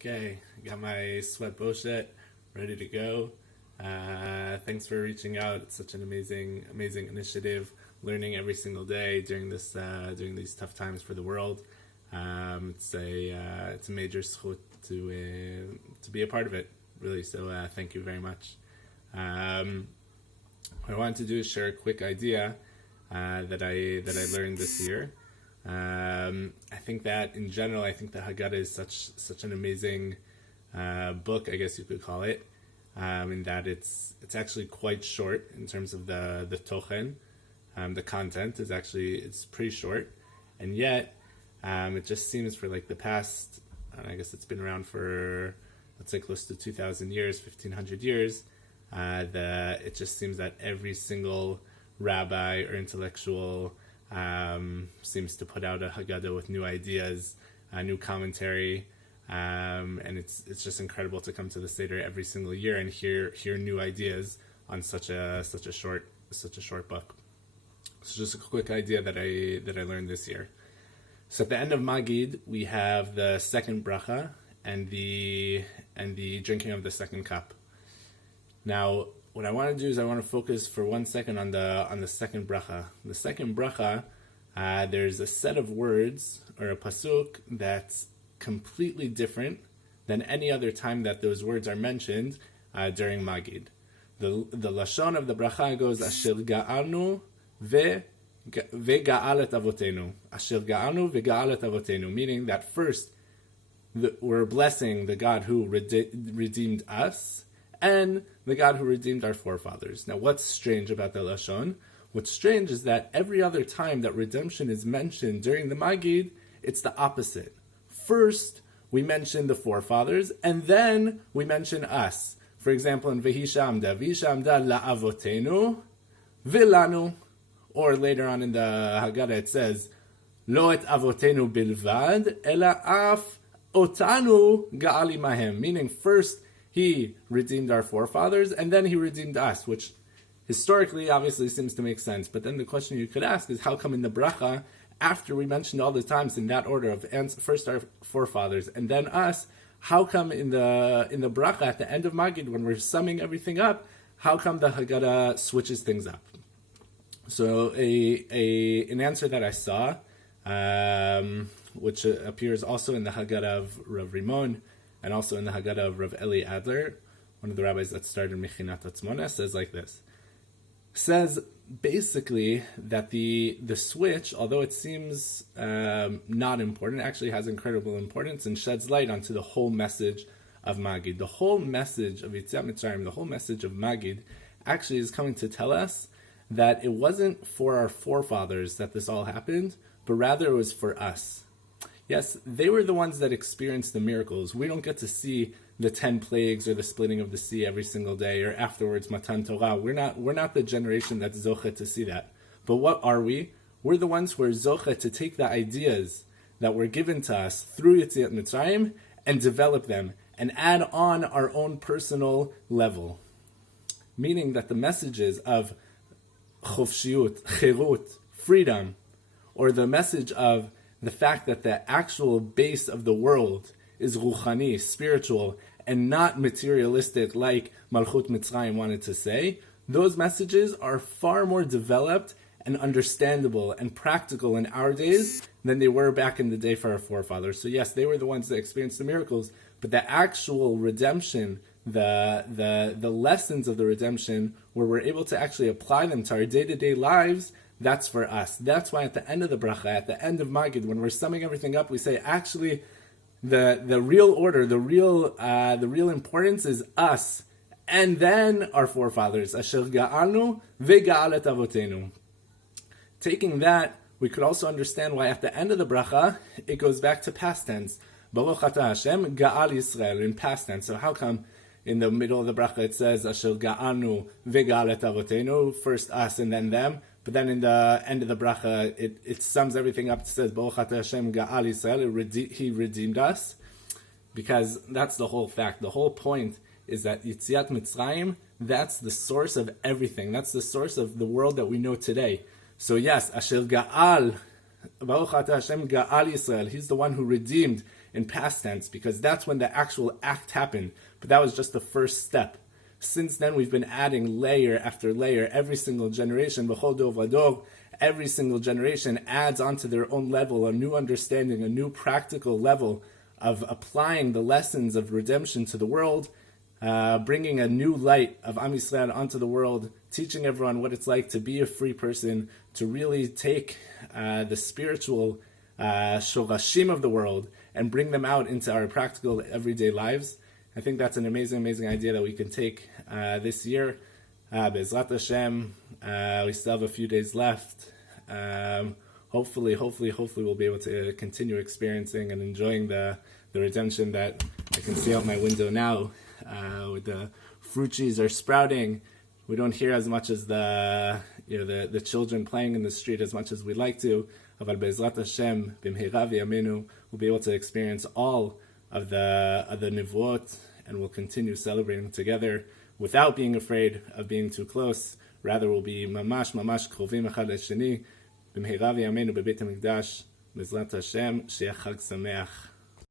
Okay, got my sweat bochet ready to go. Thanks for reaching out. It's such an amazing initiative. Learning every single day during these tough times for the world. It's a major zchut to be a part of it, really. So thank you very much. What I wanted to do is share a quick idea that I learned this year. I think that in general, I think the Haggadah is such an amazing book, I guess you could call it, in that it's actually quite short in terms of the tochen. The content it's pretty short, and yet it just seems for like the past, I guess it's been around for, let's say, close to 2,000 years, 1,500 years. It just seems that every single rabbi or intellectual seems to put out a Haggadah with new ideas, new commentary, and it's just incredible to come to the Seder every single year and hear new ideas on such a short book. So just a quick idea that I learned this year. So at the end of Magid, we have the second bracha and the drinking of the second cup. Now, what I want to do is I want to focus for 1 second on the second bracha. The second bracha, there's a set of words or a pasuk that's completely different than any other time that those words are mentioned during Magid. The lashon of the bracha goes Asher ga'alnu ve'ga'alet avotenu. Asher ga'alnu ve'ga'alet avotenu, meaning that first we're blessing the God who redeemed us, and the God who redeemed our forefathers. Now, what's strange about the Lashon? What's strange is that every other time that redemption is mentioned during the Magid, it's the opposite. First, we mention the forefathers, and then we mention us. For example, in V'hishamda la'avotenu v'lanu. Or later on in the Haggadah, it says, Lo et avotenu bilvad, ela af otanu ga'ali mahem. Meaning, first, He redeemed our forefathers, and then He redeemed us, which historically obviously seems to make sense. But then the question you could ask is, how come in the bracha, after we mentioned all the times in that order of first our forefathers and then us, how come in the bracha at the end of Magid, when we're summing everything up, how come the Haggadah switches things up? So an answer that I saw, which appears also in the Haggadah of Rav Rimon, and also in the Haggadah of Rav Eli Adler, one of the rabbis that started Mechinat Atzmona, says like this. Says basically that the switch, although it seems not important, actually has incredible importance and sheds light onto the whole message of Magid. The whole message of Yetziat Mitzrayim, the whole message of Magid, actually is coming to tell us that it wasn't for our forefathers that this all happened, but rather it was for us. Yes, they were the ones that experienced the miracles. We don't get to see the 10 plagues or the splitting of the sea every single day, or afterwards Matan Torah. We're not the generation that's zoche to see that. But what are we? We're the ones who are zoche to take the ideas that were given to us through Yetziat Mitzrayim and develop them and add on our own personal level. Meaning that the messages of chofshiyut, chirut, freedom, or the message of the fact that the actual base of the world is ruchani, spiritual, and not materialistic like Malchut Mitzrayim wanted to say, those messages are far more developed and understandable and practical in our days than they were back in the day for our forefathers. So yes, they were the ones that experienced the miracles, but the actual redemption, the lessons of the redemption, where we're able to actually apply them to our day-to-day lives, that's for us. That's why at the end of the bracha, at the end of Magid, when we're summing everything up, we say actually the real order, the real importance is us, and then our forefathers. Asher ga'alnu ve'ga'alet avotenu. Taking that, we could also understand why at the end of the bracha it goes back to past tense. Baruch atah Hashem ga'al Yisrael, in past tense. So how come in the middle of the bracha it says Asher ga'alnu ve'ga'alet avotenu, first us and then them? But then in the end of the bracha, it sums everything up. It says, Baruch atah Hashem ga'al Yisrael, He redeemed us. Because that's the whole fact. The whole point is that Yetziat Mitzrayim, that's the source of everything. That's the source of the world that we know today. So yes, Asher ga'al, Baruch atah Hashem ga'al Yisrael, He's the one who redeemed in past tense, because that's when the actual act happened. But that was just the first step. Since then, we've been adding layer after layer. Every single generation, b'chol dor v'dor, every single generation adds onto their own level a new understanding, a new practical level of applying the lessons of redemption to the world, bringing a new light of Am Yisrael onto the world, teaching everyone what it's like to be a free person, to really take the spiritual shorashim of the world and bring them out into our practical everyday lives. I think that's an amazing, amazing idea that we can take this year. Be'ezrat Hashem, we still have a few days left. Hopefully we'll be able to continue experiencing and enjoying the redemption that I can see out my window now. With the fruit trees are sprouting. We don't hear as much as the children playing in the street as much as we'd like to. But Be'ezrat Hashem, b'mheira v'yameinu, we'll be able to experience all of the nivuot, and we'll continue celebrating together without being afraid of being too close. Rather, we'll be mamash krovim echad le'sheni, b'mheira v'yameinu b'beit hamikdash. Be'ezrat Hashem, she'eh chag sameach.